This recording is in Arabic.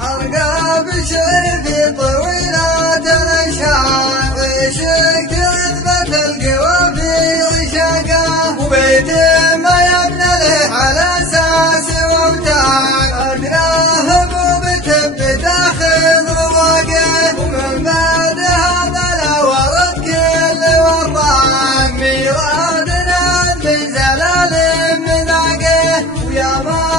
أرقى بشرفي طويلة الأشهار عشقت عذبة القوى في عشاقه وبيتي ما يبنى له على أساس وابتاع أدناه بوبته بداخل رواقه ومن بعدها طلع ورد كل وراق ميرادنا بزلال من عقه ويا ما